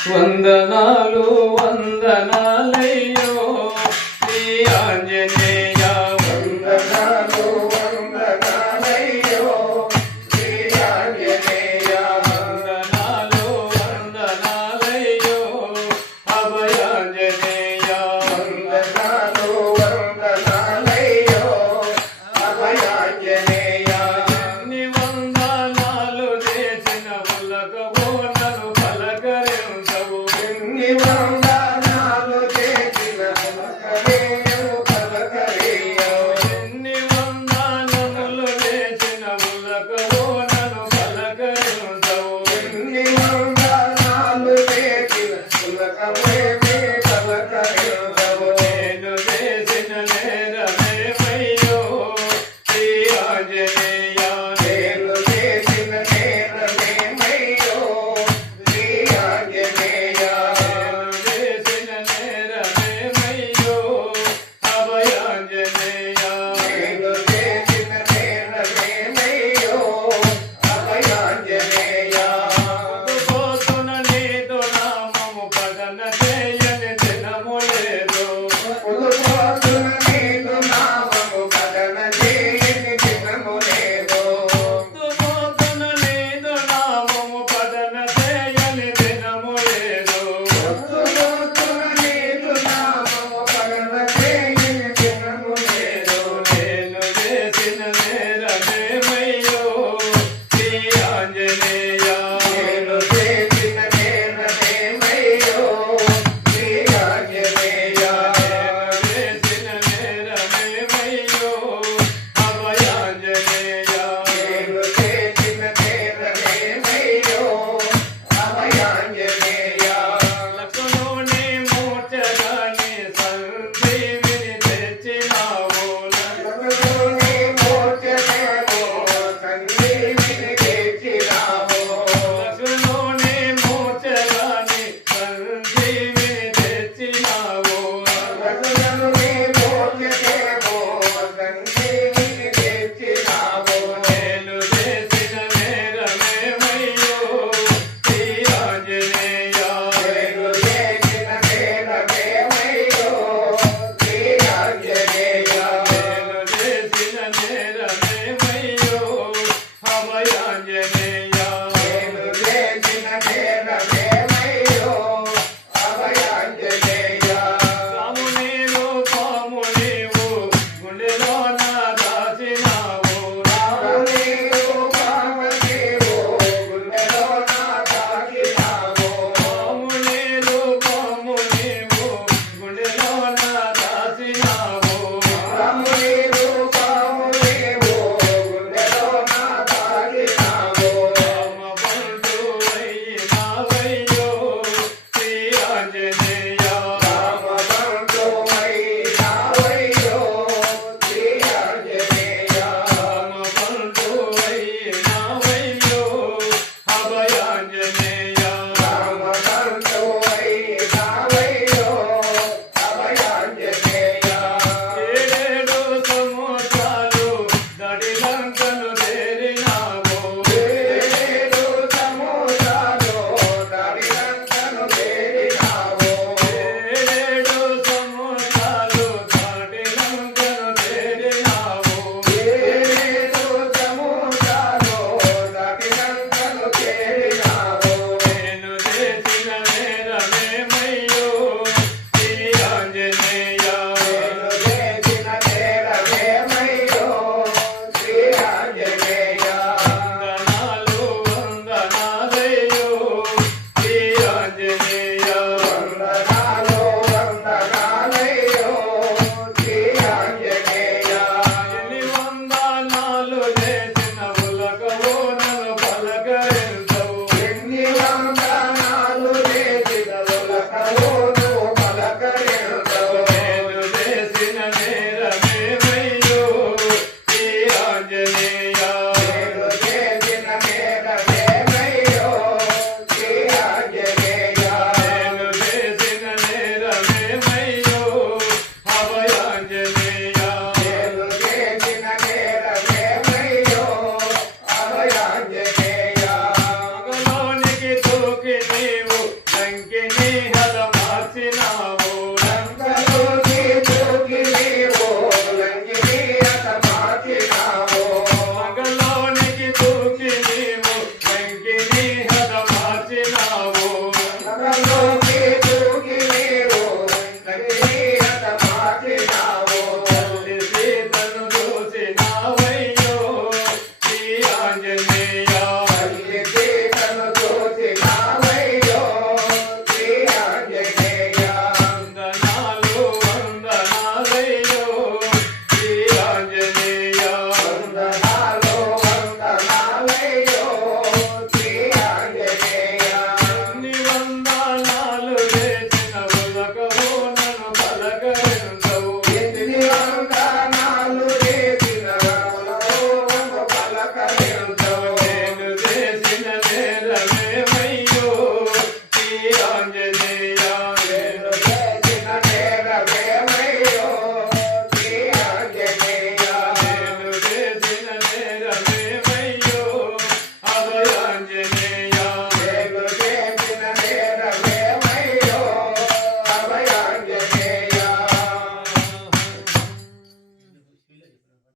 వందనాలు వందనాలయ్యో శ్రీ ఆంజనేయ వందనాలు వందనాలయ్యో శ్రీ ఆంజనేయ వందనాలు వందనాలయ్యో అభయాంజనేయ వందనాలు వందనాలయ్యో అభయాంజనేయ నీ వందనాలు చేసిన ఉలకవో నన్ను పలకరించవు నీ వందనాలు చేసిన ఉలకవేయవు పలకరియవు నీ వందనములు చేసిన ఉలకవో నన్ను పలకరించవు నీ వందనాలు చేసిన ఉలకవేమే పలకరించవు నేను చేసిన నేరమేమయ్యో శ్రీ ఆంజనేయ నేను చేసిన నేరమేమయ్యో శ్రీ ఆంజనేయ నేను చేసిన నేరమేమయ్యో అభయాంజనేయ నేను చేసిన నేరమేమయ్యో అభయాంజనేయ పోతున్న నీతో నామము పఠన చేయని దినము లేదు పోతున్న నీతో నామము పఠన చేయని దినము లేదు పోతున్న నీతో నామము పఠన చేయని దినము లేదు పోతున్న నీతో నామము పఠన చేయని దినము లేదు నేను చేసిన నేరమేమయ్యో శ్రీ ఆంజనేయ నేను చేసిన నేరమేమయ్యో శ్రీ ఆంజనేయ నేను చేసిన నేరమేమయ్యో అభయాంజనేయ నేను చేసిన నేరమేమయ్యో అభయాంజనేయ లకులోని మూర్ఛగాని సంజీవిని తెచ్చినావు లకులోని మూర్ఛగాని సంజీవిని తెచ్చినావు లకులోని మూర్ఛగాని సంజీవిని తెచ్చినావు లకులోని మూర్ఛగాని సంజీవిని తెచ్చినావు నేను చేసిన నేరమేమయ్యో శ్రీ ఆంజనేయ నేను చేసిన నేరమేమయ్యో శ్రీ ఆంజనేయ నేను చేసిన నేరమేమయ్యో అభయాంజనేయ నేను చేసిన నేరమేమయ్యో అభయాంజనేయ రాముని రూపము నీవు గుండెలో నా దాచినావు రాముని రూపము నీవు గుండెలో నా దాచినావు రాముని రూపము నీవు గుండెలో నా దాచినావు రాముని రూపము నీవు గుండెలో నా దాచినావు రామ బంధువైనావయ్యో శ్రీ ఆంజనేయ రామ బంధువైనావయ్యో శ్రీ ఆంజనేయ రామ బంధువైనావయ్యో అభయాంజనేయ